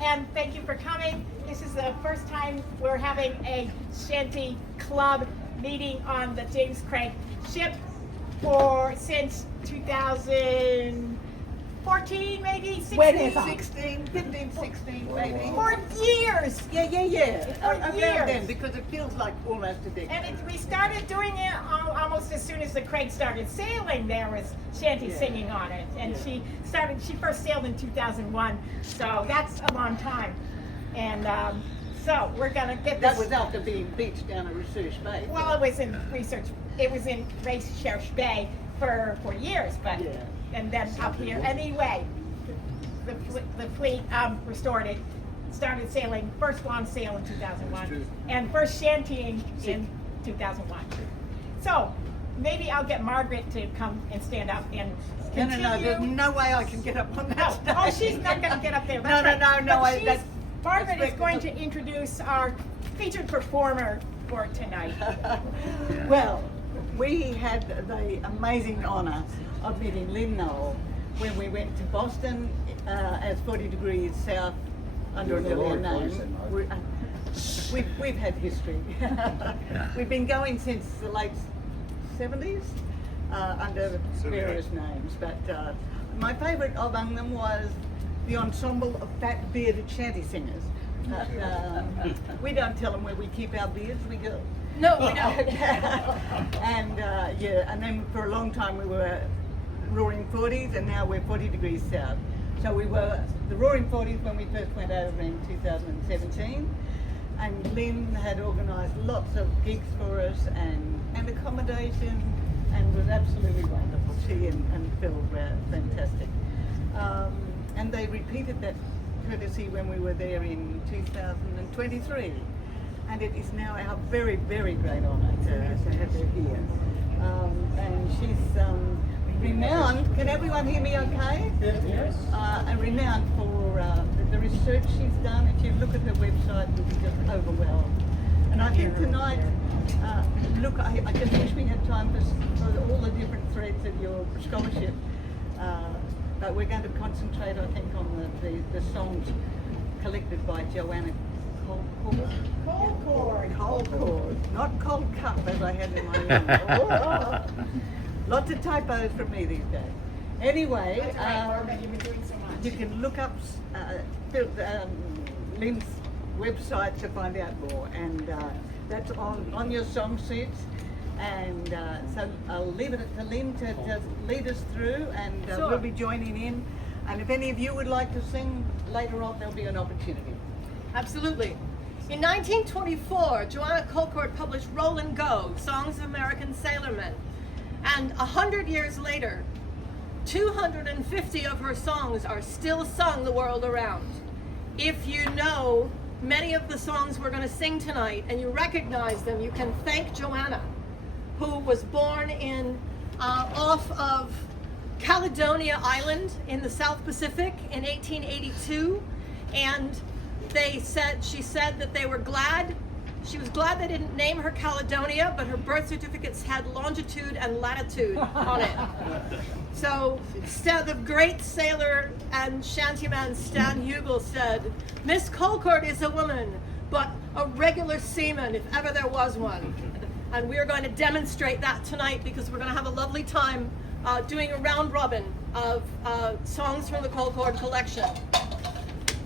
and thank you for coming. This is the first time we're having a shanty club meeting on the James Craig ship since 2014, maybe 16? 15, 16, maybe. 4 years. Yeah. Around then, because it feels like almost a decade. And we started doing it almost as soon as the Craig started sailing. There was shanty singing on it, and she first sailed in 2001, so that's a long time. And so we're gonna get this. That was after being beached down at Research Bay. Well, it was in Research Bay for 4 years, but and then up here anyway. The fleet restored it. Started sailing, first long sail in 2001, and first shantying in 2001. So maybe I'll get Margaret to come and stand up and continue. No, there's no way I can get up on that stage. Oh, she's not going to get up there. That's No. Margaret is going to introduce our featured performer for tonight. Well, we had the amazing honour of meeting Lynn Noel when we went to Boston as 40 Degrees South under an earlier name. We've had history. We've been going since the late 70s under various names, but my favourite among them was the ensemble of fat bearded shanty singers. We don't tell them where we keep our beards, we go. No, we don't. And then for a long time we were Roaring 40s, and now we're 40 Degrees South. So we were the Roaring 40s when we first went over in 2017, and Lynn had organised lots of gigs for us and accommodation, and was absolutely wonderful. She and Phil were fantastic. And they repeated that courtesy when we were there in 2023. And it is now our very, very great honour to have her here. And she's renowned. Can everyone hear me okay? Yes. And renowned for the research she's done. If you look at her website, you'll be just overwhelmed. And I think tonight, I just wish we had time for all the different threads of your scholarship. But we're going to concentrate, I think, on the songs collected by Joanna Colcord, not Cold Cup as I had in my Lots of typos from me these days. Anyway, That's right, Margaret, you've been doing so much. you can look up Lynn's website to find out more, and that's on your song sheets. And so I'll leave it to Lynn to just lead us through, and we'll be joining in. And if any of you would like to sing later on, there'll be an opportunity. Absolutely. In 1924, Joanna Colcord published Roll and Go, Songs of American Sailormen. And 100 years later, 250 of her songs are still sung the world around. If you know many of the songs we're going to sing tonight and you recognize them, you can thank Joanna, who was born off of Caledonia Island in the South Pacific in 1882, and she said that they were glad. She was glad they didn't name her Caledonia, but her birth certificates had longitude and latitude on it. So the great sailor and shantyman Stan Hugel said, "Miss Colcord is a woman, but a regular seaman if ever there was one." And we are going to demonstrate that tonight because we're going to have a lovely time doing a round robin of songs from the Colcord collection.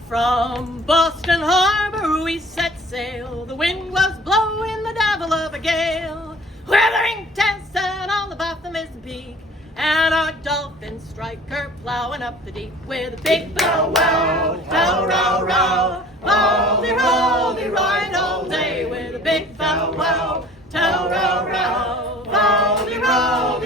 From Boston Harbor we set sail, the wind was blowing the devil of a gale, weathering tents and all about the Mizzenpeak, and our dolphin striker plowing up the deep with a big bow wow, bow row row, roll-de ride all day with a big bow wow, tow row row, roll-de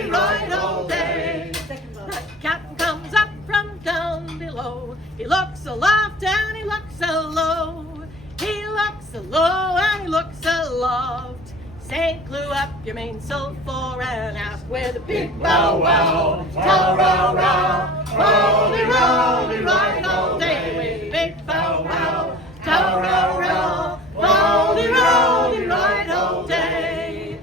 ride all day. The captain comes up from down below, he looks aloft and he looks alow, he looks alow and he looks aloft, saying glue up your mainsail fore and aft with a big bow wow, tow row row, roll-de ride all day with a big bow wow, tow row row, roll-de ride all day.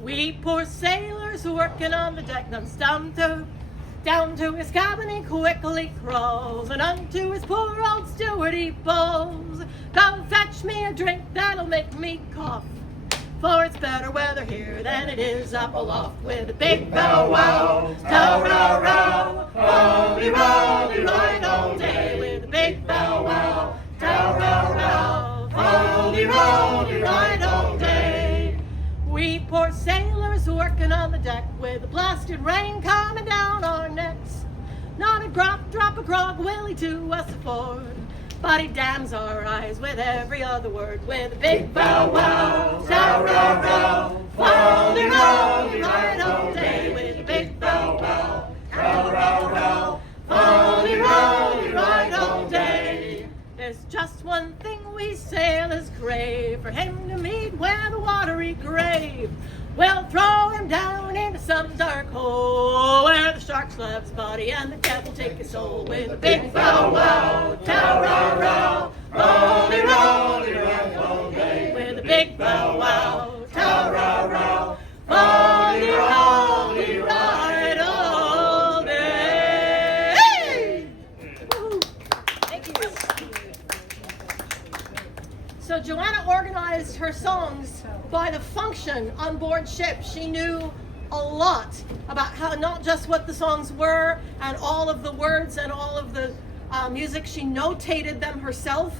We poor sailors working on the deck, them stump to Down to his cabin he quickly crawls, and unto his poor old steward he bawls, "Go fetch me a drink that'll make me cough, for it's better weather here than it is up aloft." With a big bow wow, tow row row, roly roly ride all day. With a big bow wow, tow row row, roly roly ride all day. We poor sailors working on the deck, with the blasted rain coming down our necks. Not a drop of grog will he to us afford, but he damns our eyes with every other word. With a big bow wow, tow row row, roly roly ride all day. With a big bow wow, tow row row, roly roly ride all day. There's just one thing we sailors crave, for him to meet where the watery grave. We'll throw him down into some dark hole, where the sharks love his body and the devil take his soul. With a big bow wow, tow row row, roly roly ride all day. With a big bow wow, tow row row, roly roly ride all day. Hey! Woo-hoo. Thank you. So Joanna organized her songs by the function on board ship. She knew a lot about how, not just what the songs were and all of the words and all of the music. She notated them herself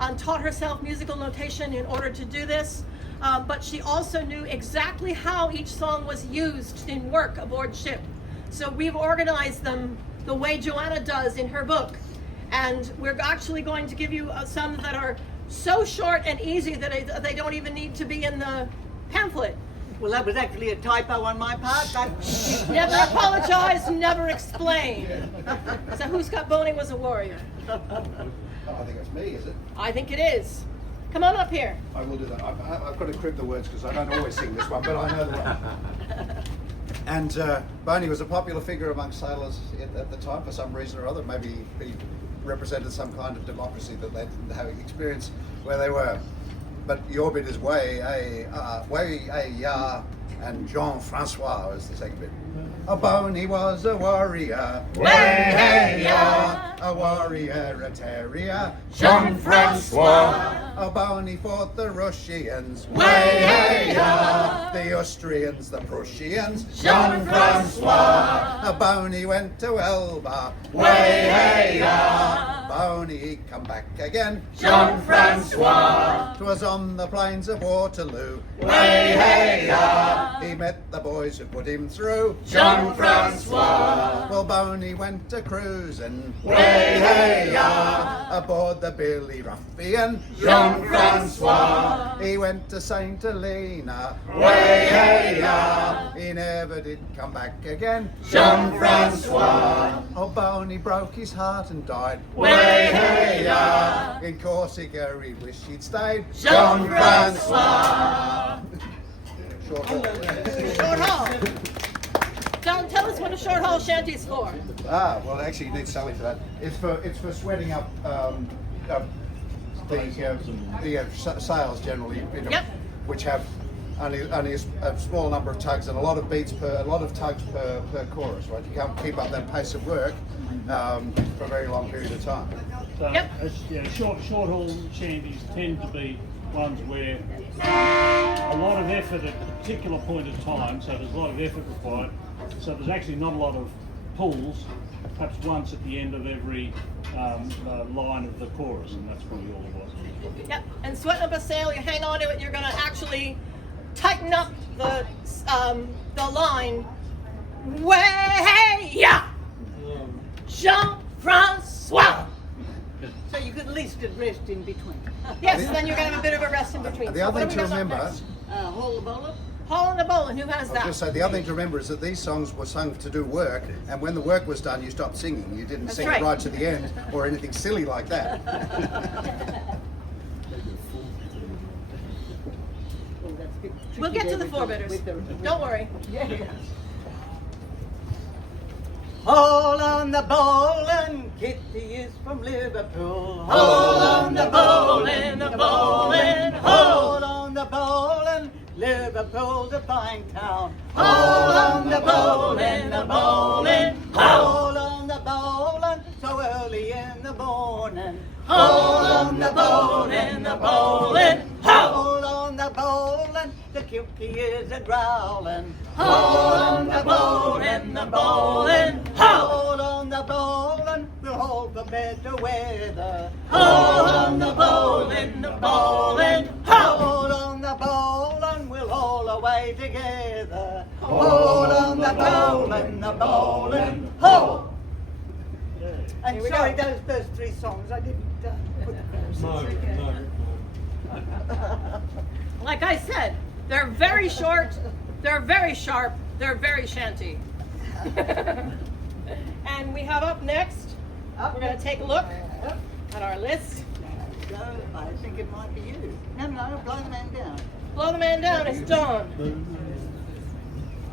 and taught herself musical notation in order to do this. But she also knew exactly how each song was used in work aboard ship. So we've organized them the way Joanna does in her book. And we're actually going to give you some that are so short and easy that they don't even need to be in the pamphlet. Well, that was actually a typo on my part. Never apologize, never explain. So who Scott Boney was a warrior? I think it's me, is it? I think it is. Come on up here. I will do that. I've got to crib the words because I don't always sing this one, but I know the one. And Boney was a popular figure among sailors at the time for some reason or other. Maybe he represented some kind of democracy that they didn't have experience where they were. But your bit is way a ya, and Jean-Francois was the second bit. A Boney was a warrior, way hey ya, a warrior, a terrier, Jean-Francois. A Boney fought the Russians, way hey ya, the Austrians, the Prussians, Jean-Francois. A Boney went to Elba, way hey ya, Boney come back again, Jean-Francois. 'Twas on the plains of Waterloo, way hey ya, he met the boys who put him through, Jean-Francois. Well, Boney went a cruising, way hey ya, aboard the Billy Ruffian, Jean-Francois. He went to St. Helena, way hey ya, he never did come back again, Jean-Francois. Oh, Boney broke his heart and died, way hey ya, in Corsica he wished he'd stayed, Jean-Francois. Short haul. Short haul. John, tell us what a short haul shanty's for. Well, actually, you need Sally for that. It's for sweating up the sails generally, Yep. which have only a small number of tugs and a lot of tugs per chorus. Right, you can't keep up that pace of work for a very long period of time. So, Yep. short haul shanties tend to be ones where a lot of effort at a particular point in time, so there's a lot of effort required. So there's actually not a lot of pulls, perhaps once at the end of every line of the chorus, and that's probably all it was. Yep. And sweating up a sail, you hang on to it, and you're going to actually tighten up the line. Way ya, Jean-Francois. So you could at least rest in between. Yes, and then you're going to have a bit of a rest in between. The So other what thing have to we got remember, next? Haul the bowl up. Paul and the Bowling, who has I was that? going to say, the other thing to remember is that these songs were sung to do work, and when the work was done, you stopped singing. You didn't That's sing right. it right to the end or anything silly like that. Oh, that's a bit We'll tricky get to there the with four-bitters. with the- Don't worry. Yeah. Haul on the bowling, Kitty is from Liverpool. Haul on the bowling, the bowling, haul. Haul on the bowling, Liverpool's a fine town. Haul on the bowling, the bowling, haul. bowling, the bowling, ho! Hold on the bowling, the kilkie is a growling. Hold on the bowling, the bowling, ho! Hold on the bowling, we'll hold for better weather. Hold on the bowling, ho! Hold on the bowling, we'll haul away together. Hold on the bowling, ho! And Here we sorry, go. those first three songs, I didn't put the verses. Like I said, they're very short, they're very sharp, they're very shanty. And we have up next, we're going to take a look at our list. So, I think it might be you. No, blow the man down. Blow the man down, it's Dawn.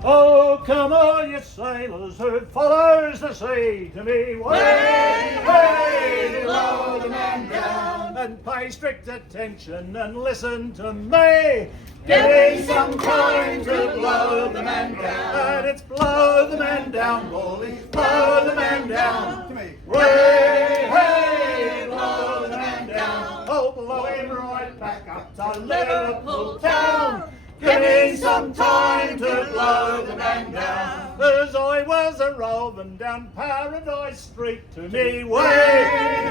Oh, come all you sailors who follows the sea to me. Way, hey, blow the man down. And pay strict attention and listen to me. Give me some time to blow the man down. And it's blow the man down, bullies, blow the man down. To me. Way, hey, blow the man down. Oh, blow him right back up to Liverpool town. Give me some time to blow the man down. As I was a roving down Paradise Street to me way,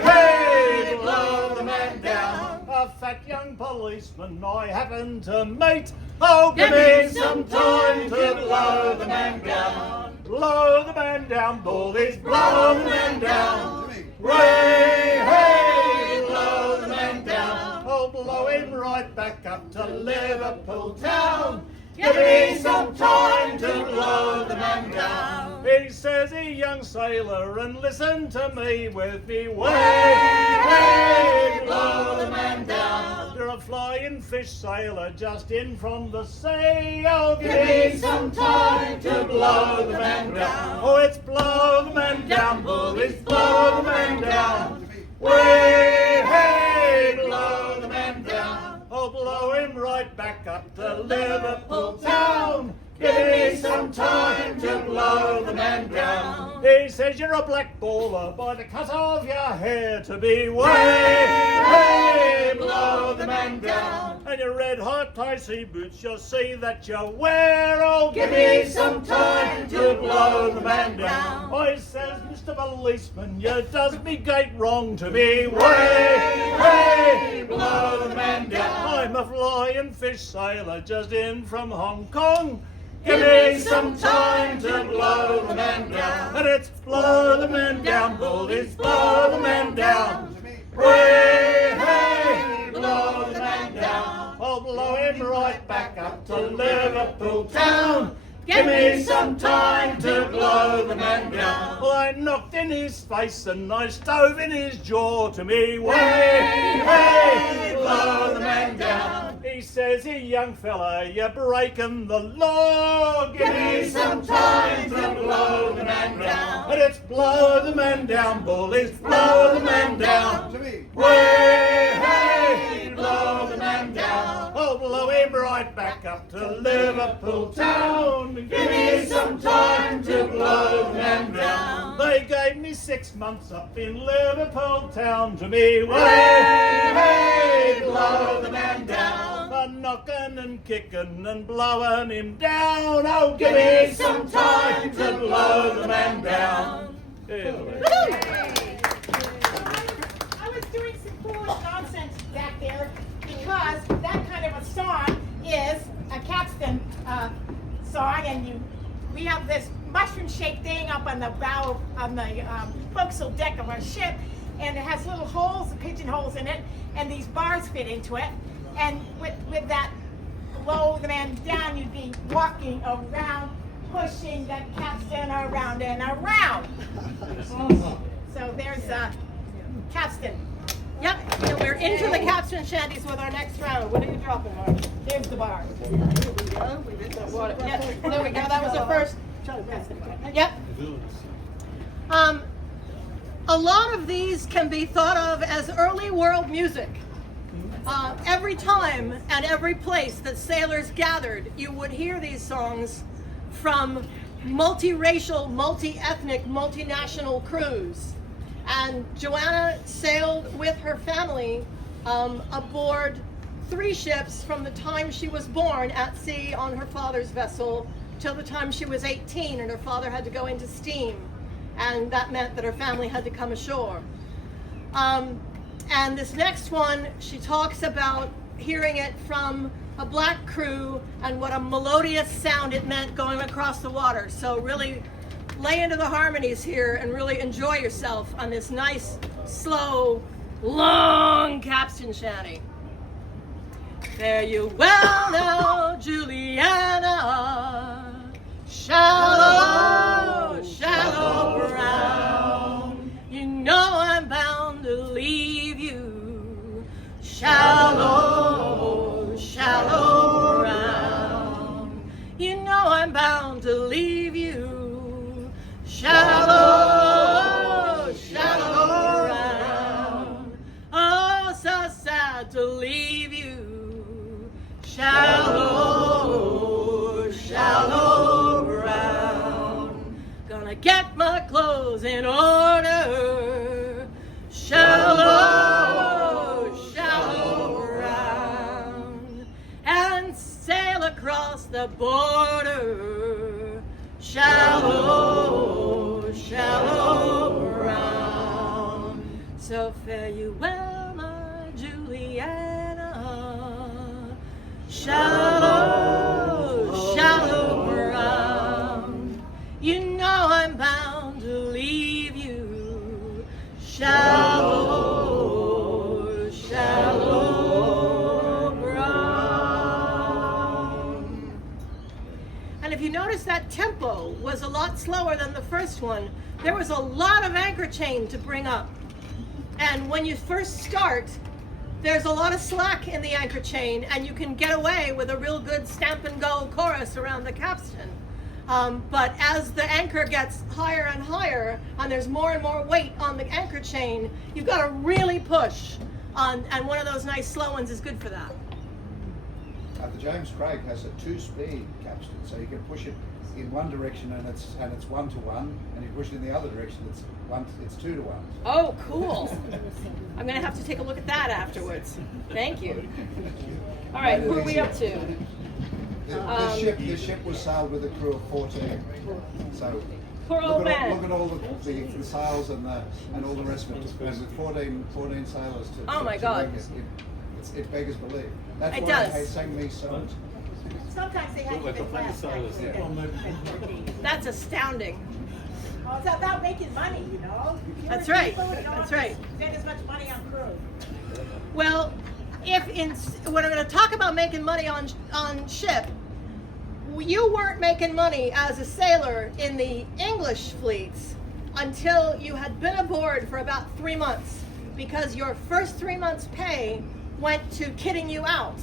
hey, blow the man down. A fat young policeman I happened to meet. Oh, give me some time to blow the man down. Blow the man down, bullies, blow the man down. To me. Way, hey, blow the man down. Oh, blow him right back up to Liverpool town. Give me some time to blow the man down. He says, "He young sailor, and listen to me with me. Way, hey, blow the man down. You're a flying fish sailor just in from the sea. Oh, give me some time to blow the man down. Oh, it's blow the man down, bullies, blow the man down. Way, hey, blow the man down. Oh, blow him right back up to Liverpool town. Give me some time to blow the man down. He says you're a black baller by the cut of your hair to be way, hey, blow the man down. And your red hot icy boots, you'll see that you wear. Oh, give me some time to blow the man down. I says, Mr. Policeman, you does me gate wrong to be way, hey, blow the man down. I'm a flying fish sailor just in from Hong Kong. Give me some time to blow the man down. And it's blow the man down, bullies, blow the man down. Way, hey, blow the man down. I'll blow him right back up to Liverpool town. Give me some time to blow the man down. Well, I knocked in his face and I stove in his jaw to me. Way, hey, blow the man down. He says, "Here, young fella, you're breaking the law. Give me some time to blow the man down." And it's blow the man down, bullies, blow the man down. To me. Way, hey, blow the man down. Oh, blow him right back up to Liverpool town. Give me some time to blow the man down. They gave me 6 months up in Liverpool town to me. Way, hey, blow the man down. A knocking and kicking and blowing him down. Oh, give me some time to blow the man down. I was doing some foolish nonsense back there because that kind of a song is a capstan song, and we have this mushroom-shaped thing up on the bow on the forecastle deck of our ship, and it has little holes, pigeonholes in it, and these bars fit into it. And with that blow the man down, you'd be walking around, pushing that capstan around and around. So there's capstan. Yep, and we're into the capstan shanties with our next round. What are you dropping, Mark? There's the bar. Here we go. We did that. Yep, there we go. That was the first. Yep. A lot of these can be thought of as early world music. Every time and every place that sailors gathered, you would hear these songs from multiracial, multi-ethnic, multinational crews. And Joanna sailed with her family aboard 3 ships from the time she was born at sea on her father's vessel till the time she was 18 and her father had to go into steam, and that meant that her family had to come ashore. And this next one, she talks about hearing it from a black crew and what a melodious sound it meant going across the water. So really lay into the harmonies here and really enjoy yourself on this nice, slow, long capstan shanty. Fare you well now, Juliana, shallow, shallow brown. You know I'm bound to leave you, shallow, shallow brown. You know I'm bound to leave you, shallow, shallow brown. Oh, so sad to leave you, shallow, shallow brown. Gonna get my clothes in order, shallow, shallow brown, and sail across the border, shallow, shallow brown. So fare you well, my Juliana, shallow, shallow brown. You know I'm bound to leave you, shallow, shallow brown. And if you notice, that tempo was a lot slower than the first one. There was a lot of anchor chain to bring up. And when you first start, there's a lot of slack in the anchor chain, and you can get away with a real good stamp and go chorus around the capstan. But as the anchor gets higher and higher, and there's more and more weight on the anchor chain, you've got to really push on, and one of those nice slow ones is good for that. The James Craig has a 2-speed capstan, so you can push it in one direction and it's 1-to-1, and you push it in the other direction, it's 2-to-1. Oh, cool. I'm going to have to take a look at that afterwards. Thank you. All right, who are we up to? This ship was sailed with a crew of 14. So Poor old look man. at all the sails and all the rest of it. And with 14 sailors to Oh my God. make it beggars belief. That's It why does. they sang these songs. Sometimes they had to get less. That's astounding. Well, it's about making money, you know. That's right. That's right. Spend as much money on crew. Well, when I'm going to talk about making money on ship, you weren't making money as a sailor in the English fleets until you had been aboard for about 3 months, because your first 3 months' pay went to kitting you out.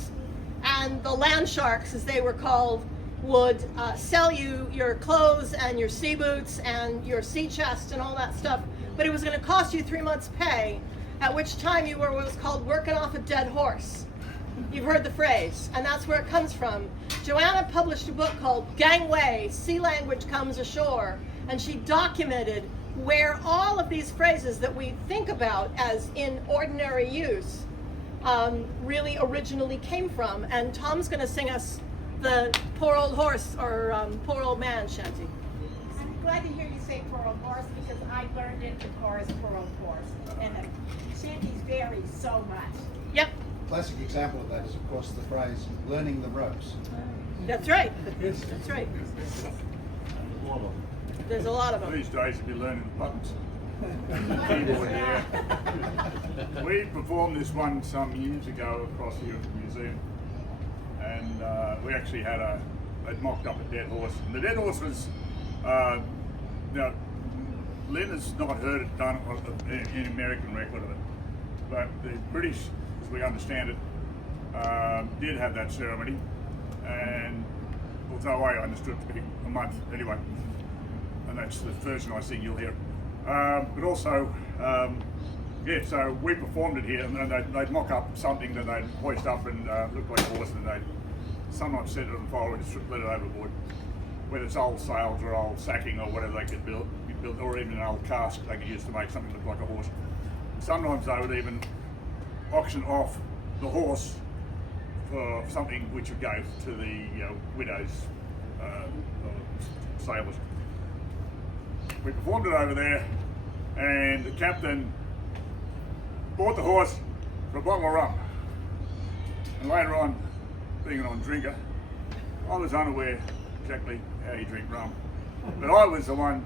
And the land sharks, as they were called, would sell you your clothes and your sea boots and your sea chest and all that stuff. But it was going to cost you 3 months' pay, at which time you were what was called working off a dead horse. You've heard the phrase, and that's where it comes from. Joanna published a book called Gangway, Sea Language Comes Ashore, and she documented where all of these phrases that we think about as in ordinary use really originally came from. And Tom's going to sing us the Poor Old Horse, or Poor Old Man shanty. I'm glad to hear you say poor old horse, because I learned it in chorus, poor old horse. And the shanties vary so much. Yep, Classic example of that is, of course, the phrase "learning the ropes." that's right. That's right. There's a lot of them. These days you'll be learning the buttons. Keyboard here. We performed this one some years ago across here at the museum, and we actually had they'd mocked up a dead horse. And the dead horse was, now, Lynn has not heard it done on an American record of it, but the British, as we understand it, did have that ceremony, and although I understood it to be a month anyway, and that's the version I sing you'll hear. But also, so we performed it here, and they'd mock up something that they'd hoist up and look like a horse, and they'd sometimes set it on fire and just let it overboard. Whether it's old sails or old sacking or whatever they could build, or even an old cask they could use to make something look like a horse. Sometimes they would even auction off the horse for something which would go to the widows, sailors. We performed it over there, and the captain bought the horse for a bottle of rum. And later on, being an on-drinker, I was unaware exactly how you drink rum. But I was the one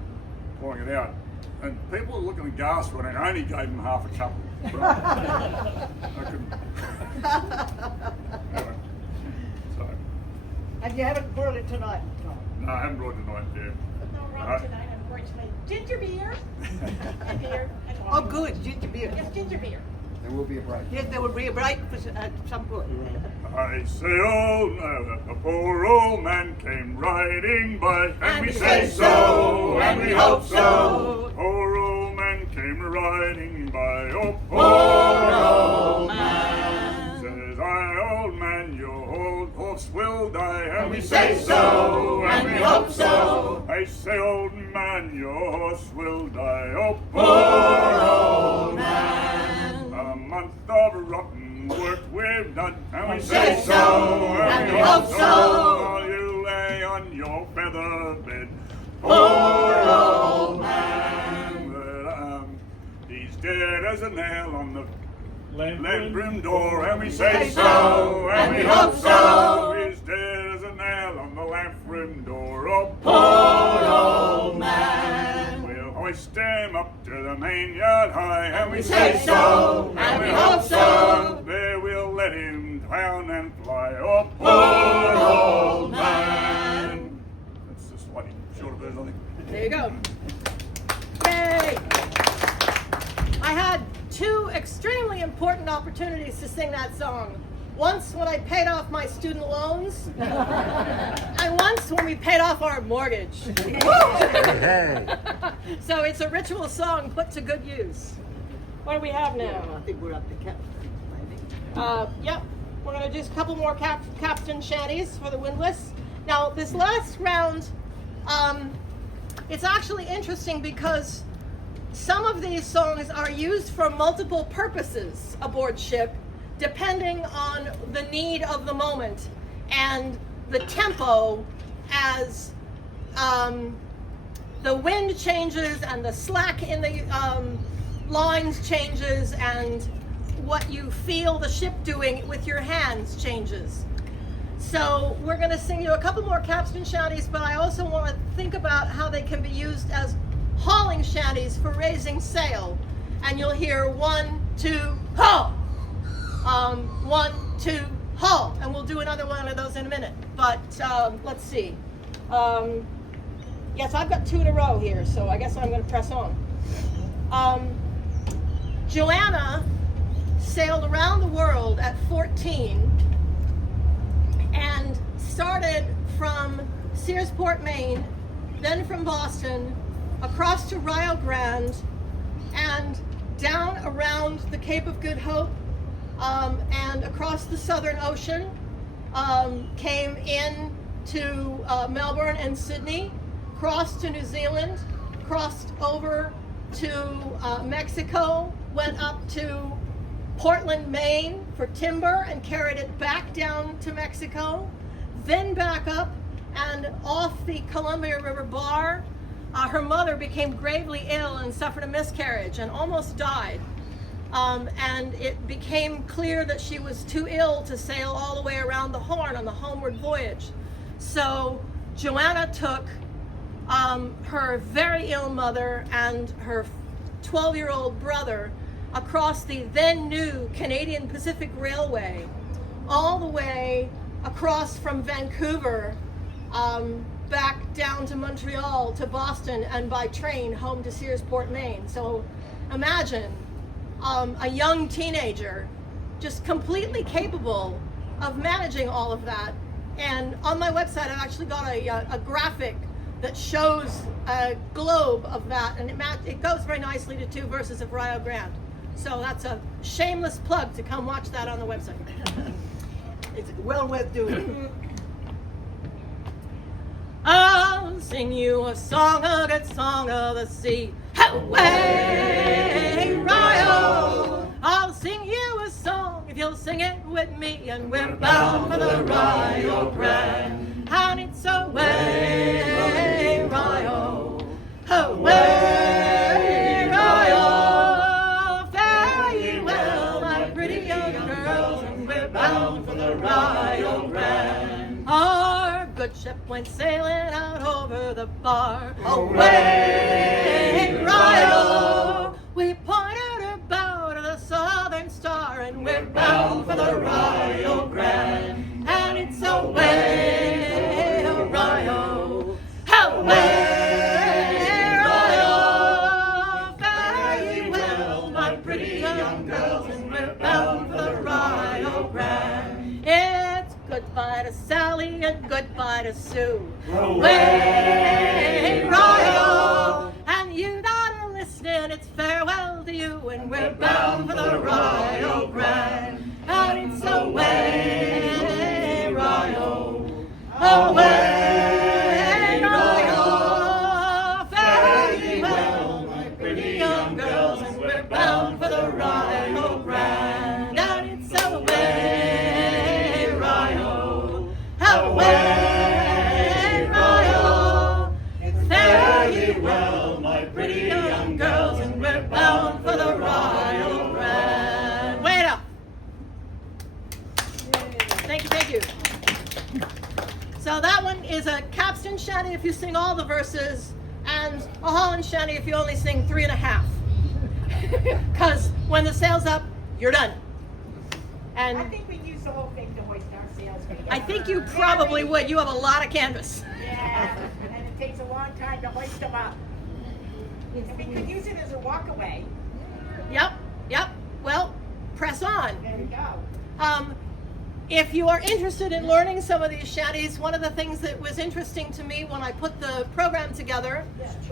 pouring it out. And people were looking aghast when I only gave them half a cup. I couldn't. Anyway, so, And you haven't brought it tonight, Tom? no, I haven't brought it tonight, yeah. No rum tonight, unfortunately. Ginger beer. And beer. And Oh, coffee. good, ginger beer. Yes, ginger beer. There will be a break. Yes, there will be a break at some point. I say, a poor old man came riding by, and we say so, and we hope so. Poor old man came riding by, oh poor old man. Says I, old man, your old horse will die, and we say so, and we hope so. I say, old man, your horse will die, oh poor old man. A month of rotten work we've done, and we say so, and we hope so. While you lay on your feather bed, poor old man. But, he's dead as a nail on the lamp room door, and we say so, and we hope so. He's dead as a nail on the lamp room door, oh poor old man. We'll hoist him up to the main yard high, and we say so, and we hope so. There we'll let him down and fly, oh poor old man. That's the slightly shorter version, I think. There you go. Yay! I had two extremely important opportunities to sing that song. Once when I paid off my student loans, and once when we paid off our mortgage. So it's a ritual song put to good use. What do we have now? I think we're up to captain, maybe. Yep, we're going to do a couple more capstan shanties for the windlass. Now, this last round, it's actually interesting because some of these songs are used for multiple purposes aboard ship, depending on the need of the moment and the tempo as the wind changes and the slack in the lines changes and what you feel the ship doing with your hands changes. So we're going to sing you a couple more capstan shanties, but I also want to think about how they can be used as hauling shanties for raising sail. And you'll hear 1, 2, haul! 1, 2, haul! And we'll do another one of those in a minute. But let's see. Yes, I've got 2 in a row here, so I guess I'm going to press on. Joanna sailed around the world at 14 and started from Searsport, Maine, then from Boston, across to Rio Grande, and down around the Cape of Good Hope, and across the Southern Ocean, came in to Melbourne and Sydney, crossed to New Zealand, crossed over to Mexico, went up to Portland, Maine for timber and carried it back down to Mexico, then back up and off the Columbia River bar. Her mother became gravely ill and suffered a miscarriage and almost died. And it became clear that she was too ill to sail all the way around the Horn on the homeward voyage. So Joanna took her very ill mother and her 12-year-old brother across the then new Canadian Pacific Railway, all the way across from Vancouver, back down to Montreal, to Boston, and by train home to Searsport, Maine. So imagine a young teenager just completely capable of managing all of that. And on my website, I've actually got a graphic that shows a globe of that, and it goes very nicely to 2 verses of Rio Grande. So that's a shameless plug to come watch that on the website. It's well worth doing. I'll sing you a song, a good song of the sea. Away, Rio, I'll sing you a song if you'll sing it with me, and we're bound for the Rio Grande, and it's away, Rio, away, Rio. Fare ye well, my pretty young girls, and we're bound for the Rio Grande. Our good ship went sailing out over the bar, away, Rio. We pointed her bow to the Southern Star, and we're bound for the Rio Grande, and it's away, Rio, away, Rio. Fare ye well, my pretty young girls, and we're bound for the Rio Grande. It's goodbye to Sally and goodbye to Sue, away, Rio. And you that are listening, it's farewell to you, and we're bound for the Rio Grande, and it's away, Rio, away, Rio. Fare ye well, my pretty young girls, and we're bound for the Rio Grande, and it's away, Rio, away, Rio. Fare ye well, my pretty young girls, and we're bound for the Rio Grande. Wait up. Thank you, thank you. So that one is a capstan shanty if you sing all the verses, and a Holland shanty if you only sing 3.5. Because when the sail's up, you're done. I And think we use the whole thing to hoist our sails. I think you probably would. You have a lot of canvas. Yeah, and it takes a long time to hoist them up. And we could use it as a walkaway. Yep, yep. Well, press on. There we go. If you are interested in learning some of these shanties, one of the things that was interesting to me when I put the program together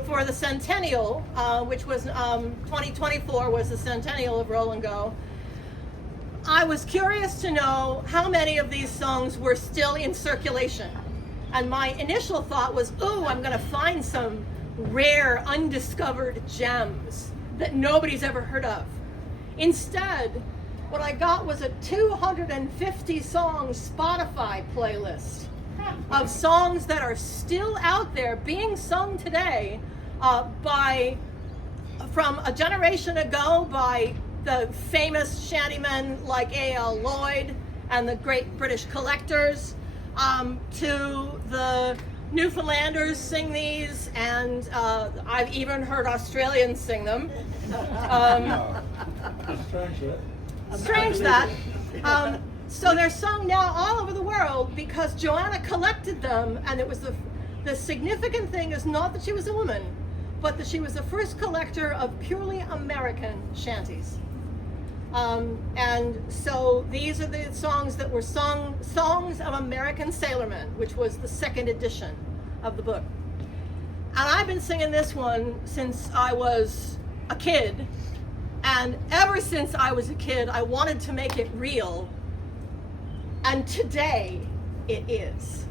for the centennial, which was 2024 was the centennial of Roll and Go, I was curious to know how many of these songs were still in circulation. And my initial thought was, ooh, I'm going to find some rare, undiscovered gems that nobody's ever heard of. Instead, what I got was a 250 song Spotify playlist of songs that are still out there being sung today from a generation ago by the famous shantymen like A.L. Lloyd and the great British collectors, to the Newfoundlanders sing these, and I've even heard Australians sing them. Strange that. So they're sung now all over the world because Joanna collected them, and it was the significant thing is not that she was a woman, but that she was the first collector of purely American shanties. And so these are the songs that were sung, Songs of American Sailormen, which was the second edition of the book. And I've been singing this one since I was a kid. And ever since I was a kid, I wanted to make it real. And today, it is.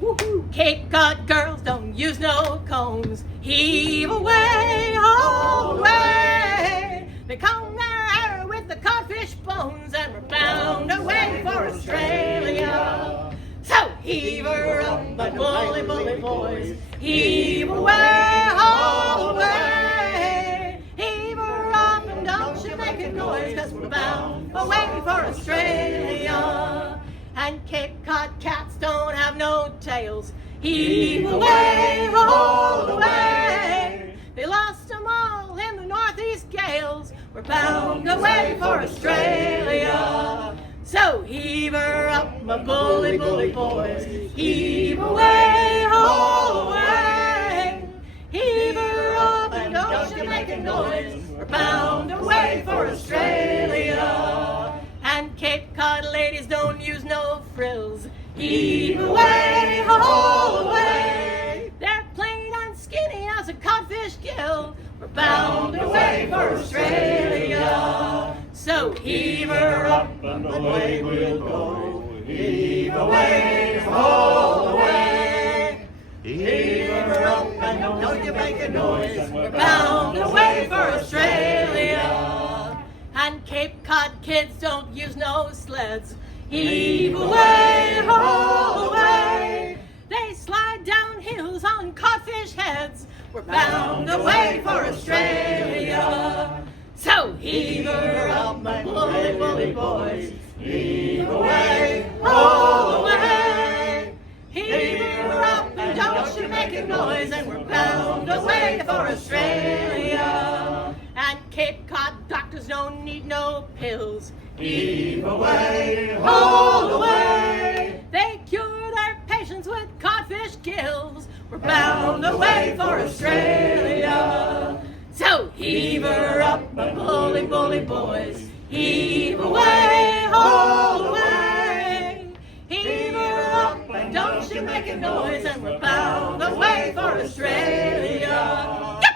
Woo-hoo. Cape Cod girls don't use no combs. Heave away, haul away. They comb their hair with the codfish bones, and we're bound away for Australia. So heave her up, my bully, bully boys. Heave away, haul away. Heave her up and don't you make a noise, 'cause we're bound away for Australia. And Cape Cod cats don't have no tails. Heave away, haul away. They lost them all in the northeast gales. We're bound away for Australia. So heave her up, my bully, bully boys. Heave away, haul away. Heave her up and don't you make a noise. We're bound away for Australia. And Cape Cod ladies don't use no frills. Heave away, haul away. They're plain and skinny as a codfish gill. We're bound away for Australia. So heave her up and away we'll go. Heave away, haul away. Heave her up and don't you make a noise. We're bound away for Australia. And Cape Cod kids don't use no sleds. Heave away, haul away. They slide down hills on codfish heads. We're bound away for Australia. So heave her up, my bully, bully boys. Heave away, haul away. Heave her up and don't you make a noise. And we're bound away for Australia. And Cape Cod doctors don't need no pills. Heave away, haul away. They cure their patients with codfish gills. We're bound away for Australia. So heave her up, my bully, bully boys. Heave away, haul away. Heave her up and don't you make a noise. And we're bound away for Australia. Yep.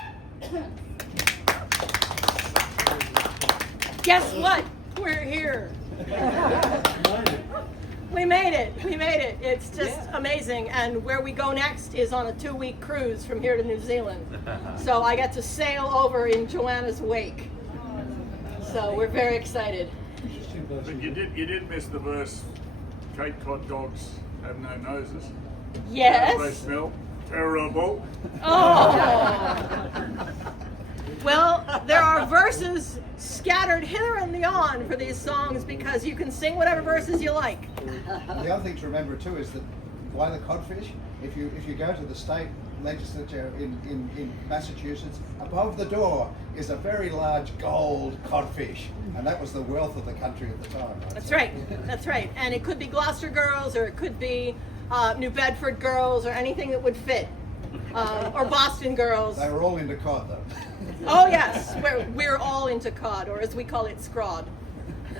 Guess what? We're here. We made it. We made it. It's just amazing. And where we go next is on a 2-week cruise from here to New Zealand. So I get to sail over in Joanna's wake. So we're very excited. But you did miss the verse. Cape Cod dogs have no noses. Yes. They smell terrible. Oh. Well, there are verses scattered hither and yon for these songs because you can sing whatever verses you like. The other thing to remember too is that why the codfish? If you go to the state legislature in Massachusetts, above the door is a very large gold codfish, and that was the wealth of the country at the time. Right? That's right. That's right. And it could be Gloucester girls, or it could be New Bedford girls, or anything that would fit, or Boston girls. They were all into cod though. Oh yes, we're all into cod, or as we call it, scrod.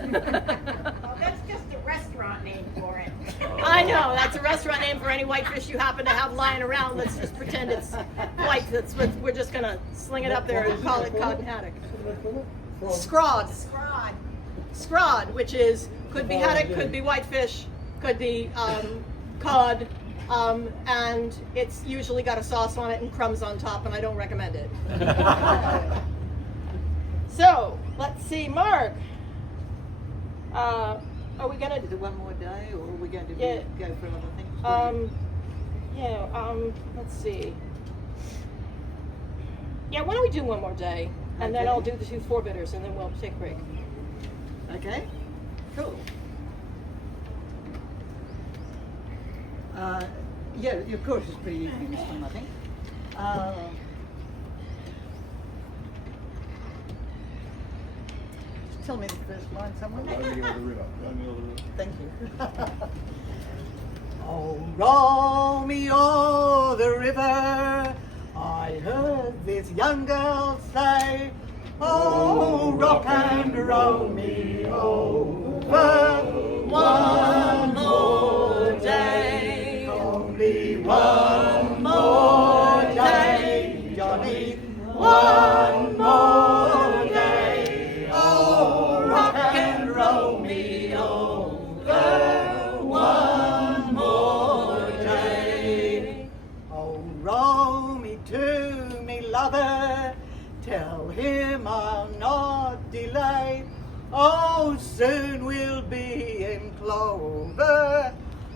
Well, that's just a restaurant name for it. I know, that's a restaurant name for any whitefish you happen to have lying around. Let's just pretend it's white. We're just gonna sling it up there and call it cod and haddock. Scrod. Scrod. Scrod, which is, could be haddock, could be whitefish, could be cod, and it's usually got a sauce on it and crumbs on top, and I don't recommend it. So, let's see, Mark. Are we gonna Is it one more day, or are we going to Yeah. go for other things? Let's see. Yeah, why don't we do one more day, and then Okay. I'll do the 2 4-bitters, and then we'll take a break. Okay, cool. Yeah, your chorus is pretty easy this time, I think. Tell me the first line, someone. Row me or the river. Thank you. Oh, row me o'er the river, I heard this young girl say. Oh, rock and row me over one more day. Only one more day, Johnny, one more day. Oh, rock and row me over one more day. Oh, row me to me lover, tell him I'll not delay. Oh, soon we'll be in clover.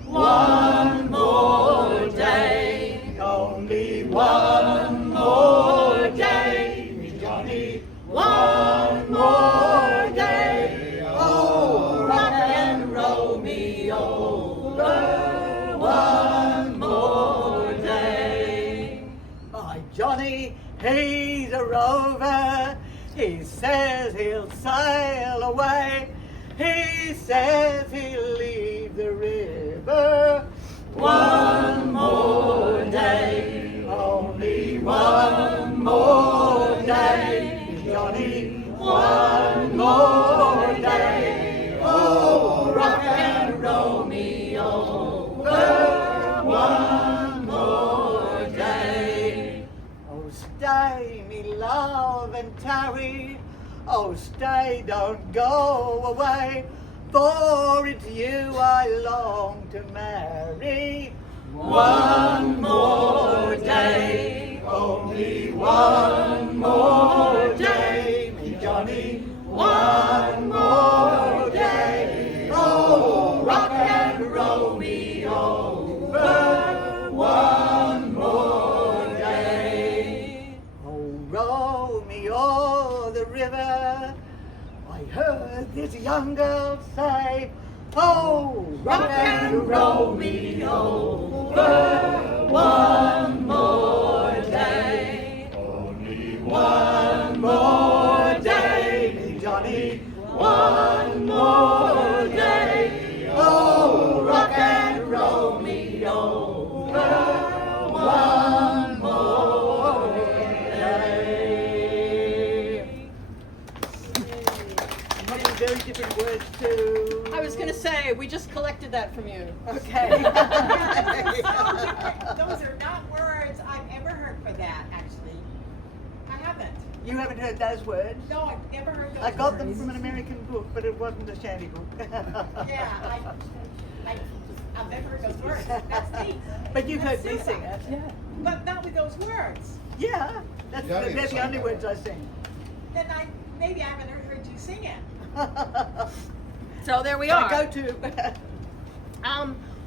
One more day, only one more day, Johnny. One more day. Oh, rock and roll me over. One more day. My Johnny, he's a rover. He says he'll sail away. He says he'll leave the river. One more day, only one more day, Johnny. One more day. Oh, rock and roll me over. One more day. Oh, stay, me love, and tarry. Oh, stay, don't go away, for it's you I long to marry. One more day, only one more day, me Johnny. one more day. Oh, rock and roll me over one more day. Oh, roll me o'er the river. I heard this young girl say, oh, Rock and roll me over one more day. Only One more day, Johnny. one more day. Oh, rock and roll me over one more day. Probably very different words to... I was going to say, we just collected that from you. Okay. Those are not words I've ever heard for that, actually. I haven't. You haven't heard those words? No, I've never heard those I got them words. from an American book, but it wasn't a shanty book. Yeah, I've never heard those words. That's neat. But you've heard That's me super. sing it. But not with those words. Yeah, that's Yeah, they're the sing only that. words I sing. Then maybe I haven't heard you sing it. So there we I are. go to.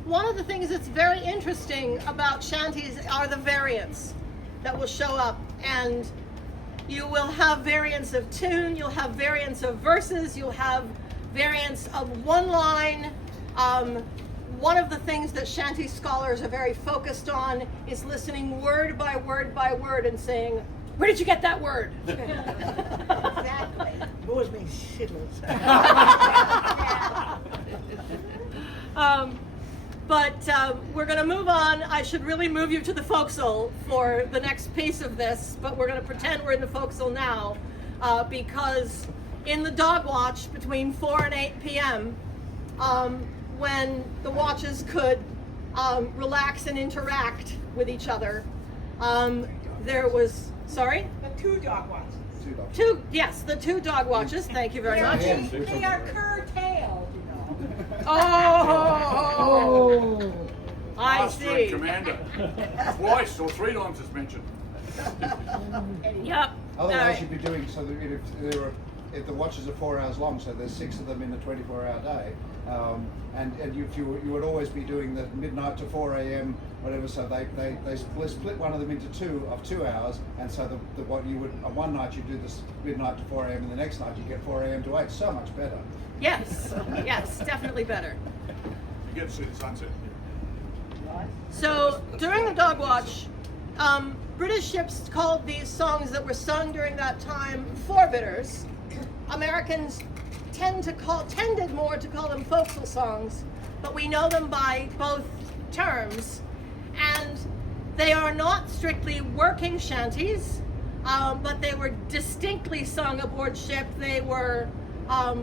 One of the things that's very interesting about shanties are the variants that will show up, and you will have variants of tune, you'll have variants of verses, you'll have variants of one line. One of the things that shanty scholars are very focused on is listening word by word by word and saying, where did you get that word? Exactly. Bores me shitless. But we're going to move on. I should really move you to the forecastle for the next piece of this, but we're going to pretend we're in the forecastle now because in the dog watch between 4 and 8 p.m., when the watches could relax and interact with each other, there was, sorry? The two dog watches. The two dog watches. Thank you very much. They are curtailed, you know. Oh, I Master and see. Commander. Twice or 3 times it's mentioned. Yep. Otherwise, All right. you'd be doing so that if the watches are 4 hours long, so there's 6 of them in a 24-hour day, and you would always be doing the midnight to 4 a.m. whatever. So they split one of them into 2 hours, and so the what you would on one night you do this midnight to 4 a.m. and the next night you get 4 a.m. to 8. So much better. Yes, definitely better. You get to see the sunset. So during the dog watch, British ships called these songs that were sung during that time forebitters. Americans tended more to call them folksal songs, but we know them by both terms, and they are not strictly working shanties, but they were distinctly sung aboard ship. They were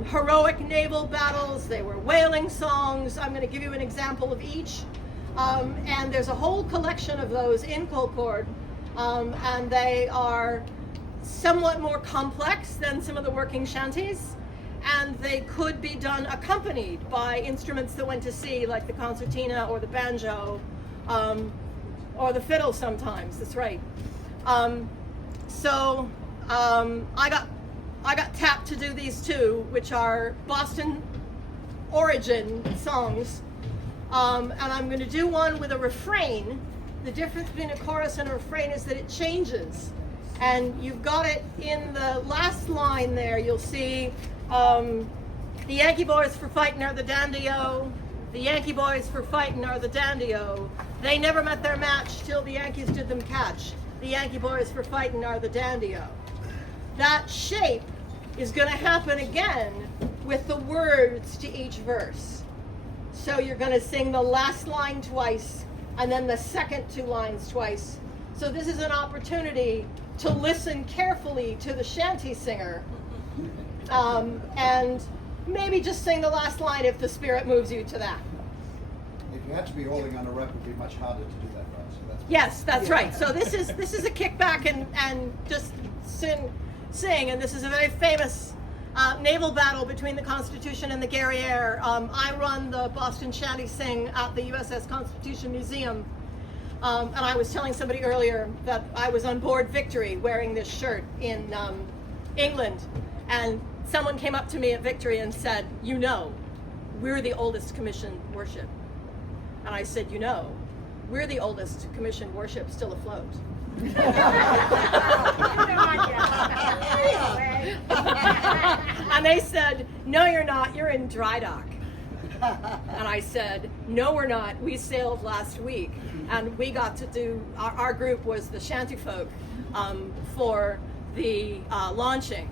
heroic naval battles, they were whaling songs. I'm going to give you an example of each, and there's a whole collection of those in Colcord, and they are somewhat more complex than some of the working shanties, and they could be done accompanied by instruments that went to sea, like the concertina or the banjo, or the fiddle sometimes. That's right. I got tapped to do these two, which are Boston origin songs, and I'm going to do one with a refrain. The difference between a chorus and a refrain is that it changes, and you've got it in the last line there. You'll see the Yankee boys for fightin' are the dandy-o, the Yankee boys for fightin' are the dandy-o. They never met their match till the Yankees did them catch. The Yankee boys for fightin' are the dandy-o. That shape is going to happen again with the words to each verse. So you're going to sing the last line twice and then the second 2 lines twice. So this is an opportunity to listen carefully to the shanty singer, and maybe just sing the last line if the spirit moves you to that. If you had to be hauling on a rope, it would be much harder to do that, right? So that's Yes, that's right. So this is a kickback and just sing, and this is a very famous naval battle between the Constitution and the Guerriere. I run the Boston Shanty Sing at the USS Constitution Museum, and I was telling somebody earlier that I was on board Victory wearing this shirt in England, and someone came up to me at Victory and said, you know, we're the oldest commissioned warship. And I said, you know, we're the oldest commissioned warship still afloat. And they said, no, you're not, you're in dry dock. And I said, no, we're not. We sailed last week, and we got to do, our group was the shanty folk for the launching.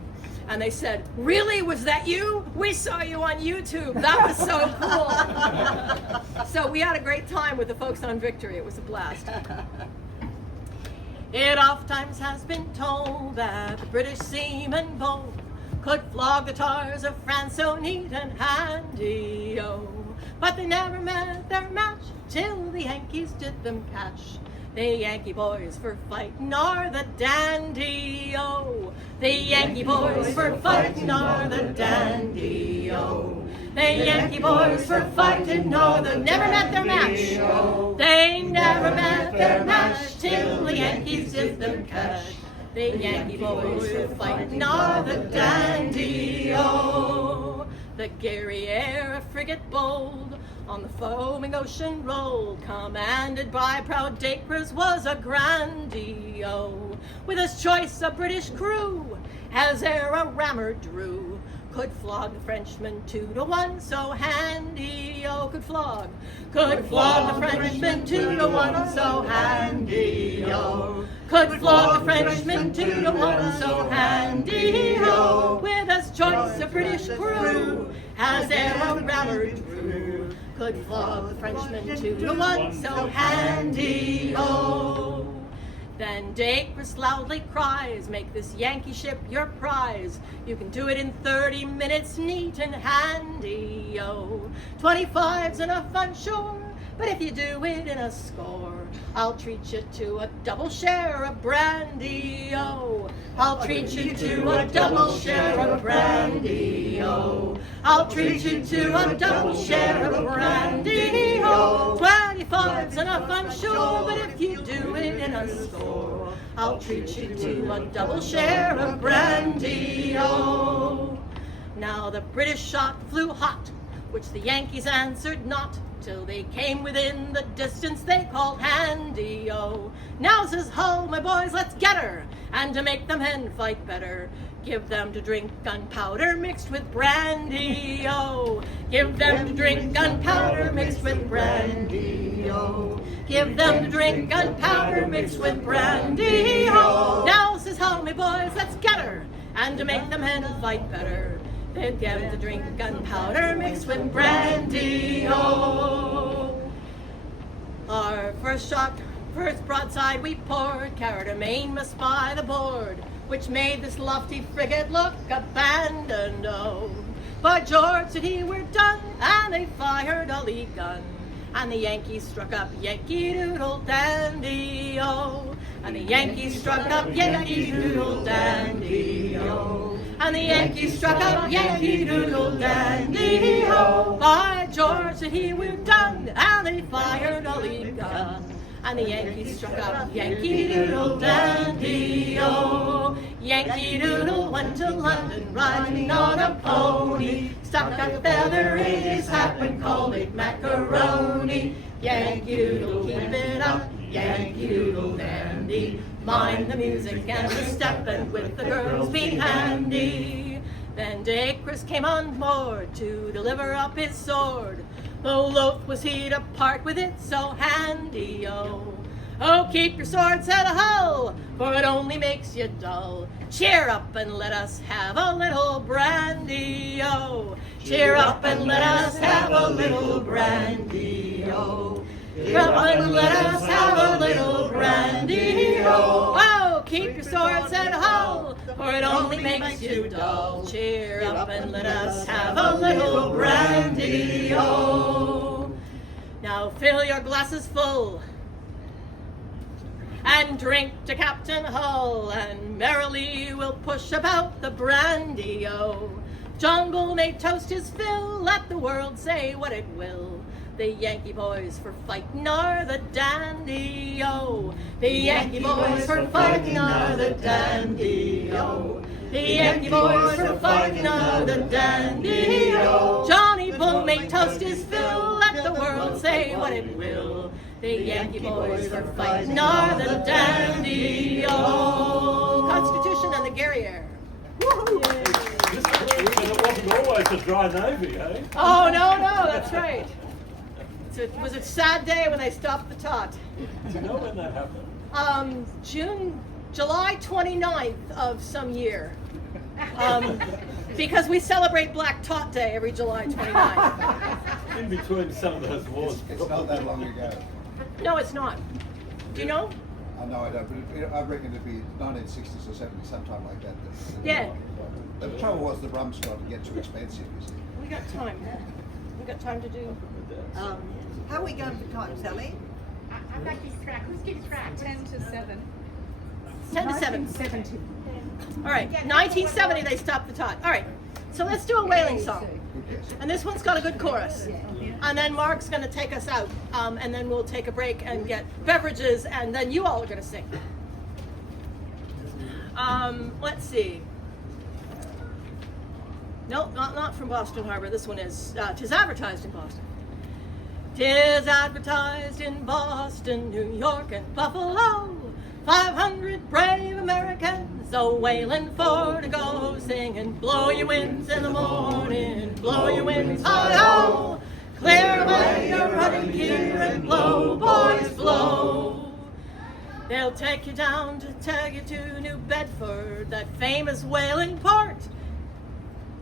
And they said, really, was that you? We saw you on YouTube. That was so cool. So we had a great time with the folks on Victory. It was a blast. It oftentimes has been told that the British seamen bold could flog the tars of France so neat and handy, oh. But they never met their match till the Yankees did them catch. The Yankee boys for fighting are the dandy-o. The Yankee boys for fighting are the dandy-o. The Yankee boys for fighting are the never met their match. They never met their match till the Yankees did them catch. The Yankee boys for fighting are the dandy-o. The Guerriere, a frigate bold, on the foaming ocean rolled, commanded by proud Dacres, was a grandee-o. With as choice a British crew as e'er a rammer drew, could flog the Frenchman 2-1, so handy-o. Could flog the Frenchman 2-1, so handy-o. Could flog the Frenchman 2-1, so handy-o. With as choice a British crew as e'er a rammer drew, could flog the Frenchman 2-1, so handy-o. Then Dacres loudly cries, make this Yankee ship your prize. You can do it in 30 minutes, neat and handy-o. 25's enough, I'm sure, but if you do it in a score, I'll treat you to a double share of brandy-o. I'll treat you to a double share of brandy-o. I'll treat you to a double share of brandy-o. 25's enough, I'm sure, but if you do it in a score, I'll treat you to a double share of brandy-o. Now the British shot flew hot, which the Yankees answered not, till they came within the distance they called handy-o. Now says Hull, my boys, let's get her, and to make the men fight better, give them to drink gunpowder mixed with brandy-o. Give them to drink gunpowder mixed with brandy-o. Give them to drink gunpowder mixed with brandy-o. Now says Hull, my boys, let's get her, and to make the men fight better, they'd give to drink gunpowder mixed with brandy-o. Our first shot, first broadside we poured, carried a mainmast by the board, which made this lofty frigate look abandoned, oh. By George, said he, we're done, and they fired a lee gun, and the Yankees struck up Yankee Doodle Dandy-o. And the Yankees struck up Yankee Doodle Dandy-o. And the Yankees struck up Yankee Doodle Dandy-o. By George, said he, we're done, and they fired a lee gun, and the Yankees struck up Yankee Doodle Dandy-o. Yankee Doodle went to London riding on a pony, stuck a feather in his hat and called it macaroni. Yankee Doodle, keep it up, Yankee Doodle Dandy. Mind the music and the step, and with the girls be handy. Then Dacres came on board to deliver up his sword, though loath was he to part with it so handy-o. Oh, keep your sword, said Hull, for it only makes you dull. Cheer up and let us have a little brandy-o. Cheer up and let us have a little brandy-o. Cheer up and let us have a little brandy-o. Oh, keep your sword, said Hull, for it only makes you dull. Cheer up and let us have a little brandy-o. Now fill your glasses full, and drink to Captain Hull, and merrily we'll push about the brandy-o. Jungle may toast his fill, let the world say what it will. The Yankee boys for fighting are the dandy-o. The Yankee boys for fighting are the dandy-o. The The Yankee boys are fighting on the Dandy-O. Johnny Bull may toast his fill, let the world say what it will. The Yankee boys are fighting on the Dandy-O. Constitution and the Guerriere. Woo-hoo. And it wasn't always a dry navy, eh? Oh, no, that's right. It was a sad day when they stopped the tot. Do you know when that happened? July 29th of some year. Because we celebrate Black Tot Day every July 29th. In between some of those wars. It's not that long ago. No, it's not. Do you know? I know I don't, but I reckon it'd be 1960s or 70s, sometime like that. Yeah. The trouble was the rum started to get too expensive, you see. We got time. We got time to do. How are we going for time, Sally? I'd like to track. Who's keeping track? 10 to 7. 10 to 7. 1970. All right. 1970 they stopped the tot. All right. So let's do a whaling song. Good guess. And this one's got a good chorus. And then Mark's going to take us out. And then we'll take a break and get beverages. And then you all are going to sing. Let's see. No, not from Boston Harbor. This one is, 'tis advertised in Boston. 'Tis advertised in Boston, New York, and Buffalo. 500 brave Americans a whaling for to go, singing, blow your winds in the morning, blow your winds, hi-ho! Clear away your running gear and blow, boys, blow! They'll take you down to take you to New Bedford, that famous whaling port,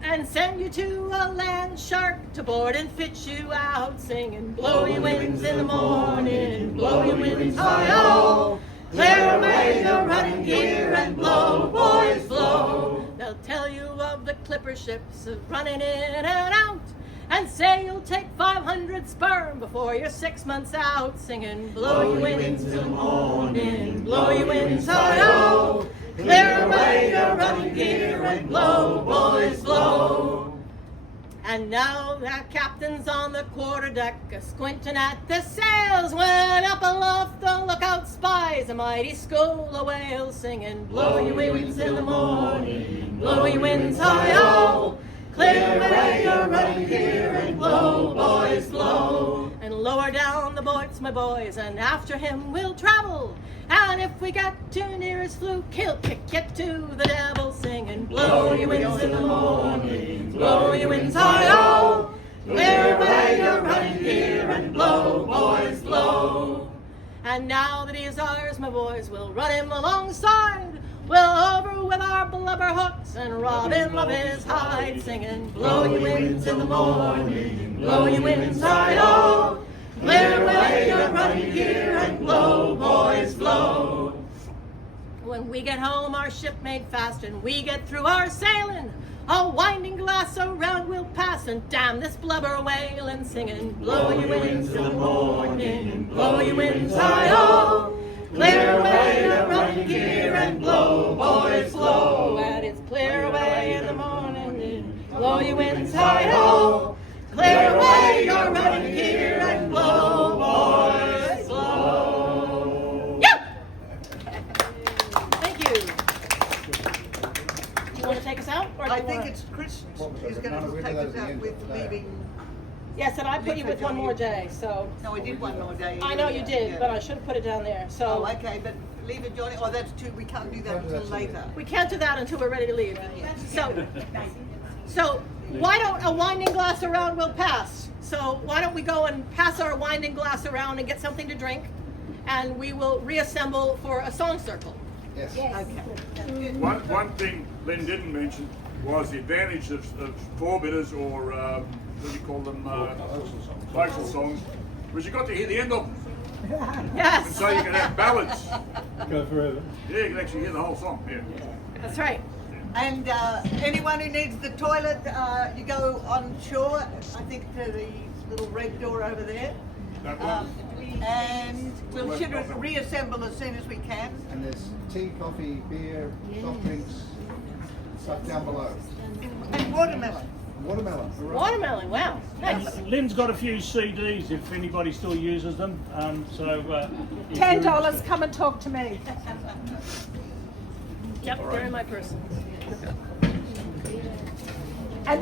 and send you to a land shark to board and fit you out, singing, blow your winds in the morning, blow your winds, hi-ho! Clear away your running gear and blow, boys, blow. They'll tell you of the clipper ships running in and out, and say you'll take 500 sperm before you're 6 months out, singing, blow your winds in the morning, blow your winds, hi-ho! Clear away your running gear and blow, boys, blow. And now that captain's on the quarterdeck, squinting at the sails, when up aloft the lookout spies a mighty school of whales, singing, blow your winds in the morning, blow your winds, hi-ho! Clear away your running gear and blow, boys, blow. And lower down the boats, my boys, and after him we'll travel. And if we get too near his fluke, he'll kick you to the devil, singing, blow your winds in the morning, blow your winds, hi-ho! Clear away your running gear and blow, boys, blow. And now that he is ours, my boys, we'll run him alongside. We'll over with our blubber hooks and rob him of his hide, singing, blow your winds in the morning, blow your winds, hi-ho! Clear away your running gear and blow, boys, blow. When we get home, our ship made fast, and we get through our sailing. A winding glass around we'll pass, and damn this blubber whaling, singing, blow your winds in the morning, blow your winds, hi-ho! Clear away your running gear and blow, boys, blow. And it's clear away in the morning, blow your winds, hi-ho! Clear away your running gear and blow, boys, blow. Yeah! Thank you. Do you want to take us out? Or do I you think wanna... it's Chris What was who's it? going No, we to did take that at us the out end with of the day. leaving. Yes, and I put you with one more day, so. No, I did one more day. I know you did, Yeah. but I should have put it down there, so. Oh, okay, but leave it, Johnny. Oh, that's too. We can't do that until later. We can't do that until we're ready to leave. So why don't a winding glass around will pass? So why don't we go and pass our winding glass around and get something to drink, and we will reassemble for a song circle. Yes. Okay. One thing Lynn didn't mention was the advantage of four-bitters or what do you call them? Vocal songs, was you got to hear the end of them. And Yes, so you can have ballads. Go forever. Yeah, you can actually hear the whole song. Yeah. that's right. And anyone who needs the toilet, you go on shore. I think to the little red door over there. That one. And we'll reassemble as soon as we can. And there's tea, coffee, beer, soft drinks, stuff down below. And watermelon. Watermelon. hooray. Watermelon, wow, nice. Lynn's got a few CDs if anybody still uses them. If $10, come and talk to me. Yep, All they're right. in my purse.